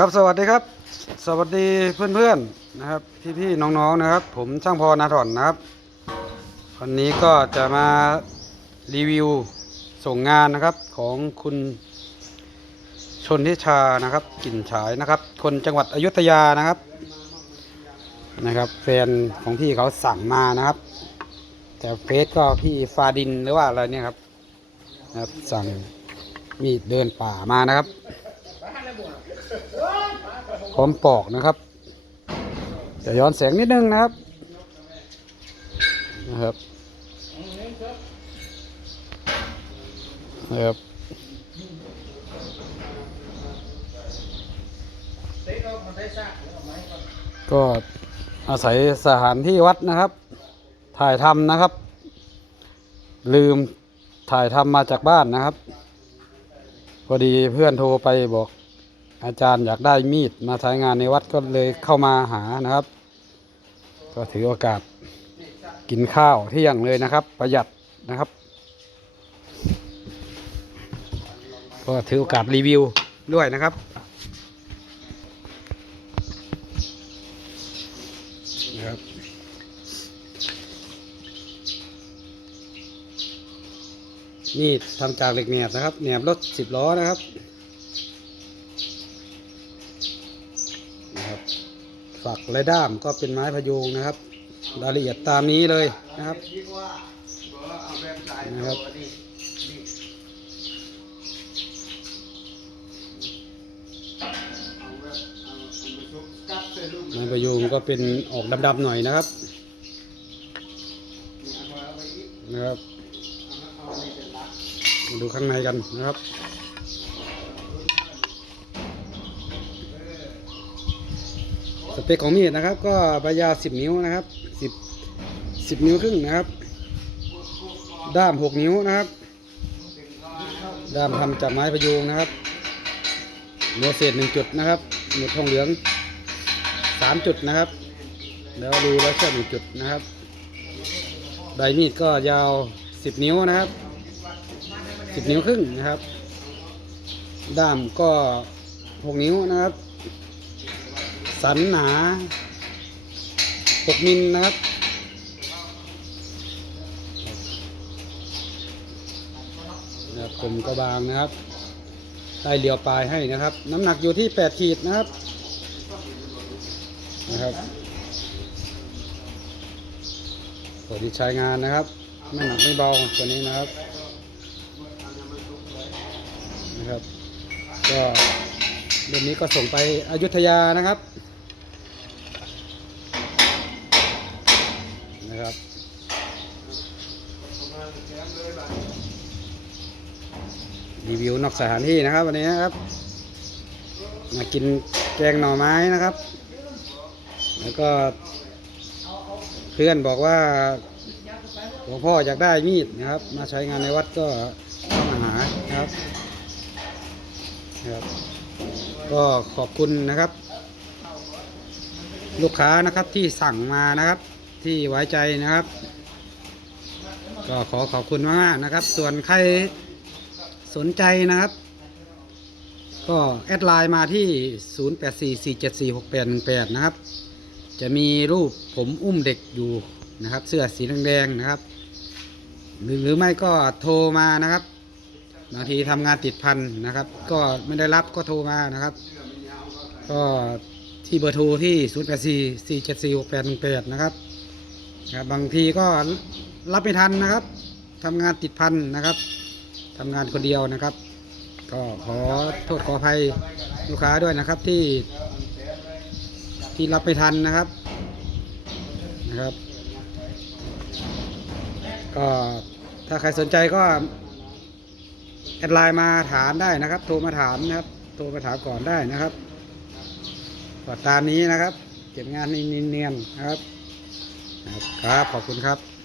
ครับสวัสดีครับ สวัสดีเพื่อนๆนะครับพี่ๆน้องๆนะครับ ผมช่างพอนาถอนนะครับวันนี้ก็จะมารีวิวส่งงานนะครับของคุณชนทิชานะครับกลิ่นฉายนะครับ คนจังหวัดอยุธยานะครับนะครับแฟนของพี่เขาสั่งมานะครับ แต่เฟซก็พี่ฟาดินหรือว่าอะไรเนี่ยครับนะครับสั่งมีดเดินป่ามานะครับ พร้อมปอกนะครับจะย้อนแสงนิดนึงนะครับนะครับนะครับก็อาศัยสถานที่วัดนะครับ ถ่ายทำนะครับ ลืมถ่ายทำมาจากบ้านนะครับ พอดีเพื่อนโทรไปบอก อาจารย์อยากได้มีดมาใช้งานในวัดก็เลยเข้ามาหานะครับ ก็ถือโอกาสกินข้าวเที่ยงเลยนะครับ ประหยัดนะครับ ก็ถือโอกาสรีวิวด้วยนะครับนะครับนี่ทำจากเหล็กแหนบนะครับแหนบรถสิบล้อนะครับนะครับ ฝักและด้ามก็เป็นไม้พยูงนะครับรายละเอียดตามนี้เลยนะครับนะครับไม้พยูงก็เป็นออกดำๆหน่อยนะครับนะครับมาดูข้างในกันนะครับ สเปคของมีดนะครับ ก็ใบยาว10นิ้วนะครับ10 10นิ้วครึ่งนะครับ ด้าม6นิ้วนะครับ ด้ามทำจากไม้พะยูงนะครับหัวเศษหนึ่งจุดนะครับหมุดทองเหลืองสามจุดนะครับ แล้วดูแล้วแค่หนึ่งจุดนะครับใบมีดก็ยาว10นิ้วนะครับสิบนิ้วครึ่งนะครับ ด้ามก็หกนิ้วนะครับ สันหนาหกมิลนะครับนะครับผมก็บางนะครับ ได้เหลียวปลายให้นะครับ น้ำหนักอยู่ที่แปดขีดนะครับ นะครับตัวที่ใช้งานนะครับ ไม่หนักไม่เบาตัวนี้นะครับ นะครับ ก็เดือนนี้ก็ส่งไปอยุธยานะครับ นะครับรีวิวนอกสถานที่นะครับ วันนี้นะครับ มากินแกงหน่อไม้นะครับ แล้วก็ เพื่อนบอกว่าหลวงพ่ออยากได้มีดนะครับ มาใช้งานในวัดก็ต้องมาหานะครับนะครับ ก็ขอบคุณนะครับ ลูกค้านะครับที่สั่งมานะครับ ที่ไว้ใจนะครับ ก็ขอขอบคุณมากๆนะครับ ส่วนใครสนใจนะครับ ก็แอดไลน์มาที่ 0844746818 นะครับ จะมีรูปผมอุ้มเด็กอยู่นะครับ เสื้อสีแดงๆนะครับ หรือหรือไม่ก็โทรมานะครับบางทีทำงานติดพันนะครับ ก็ไม่ได้รับก็โทรมานะครับ ก็ที่เบอร์โทรที่ 0 8 4 4 7 4 6 8 1 8 นะครับ ครับบางทีก็รับไม่ทันนะครับทำงานติดพันนะครับทำงานคนเดียวนะครับ ก็ขอโทษขออภัยลูกค้าด้วยนะครับที่ ที่รับไม่ทันนะครับนะครับ ก็ถ้าใครสนใจก็แอดไลน์มาถามได้นะครับ โทรมาถามนะครับ โทรมาถามก่อนได้นะครับก็ตามนี้นะครับ เก็บงานเนียนๆนะครับ ครับ ขอบคุณครับ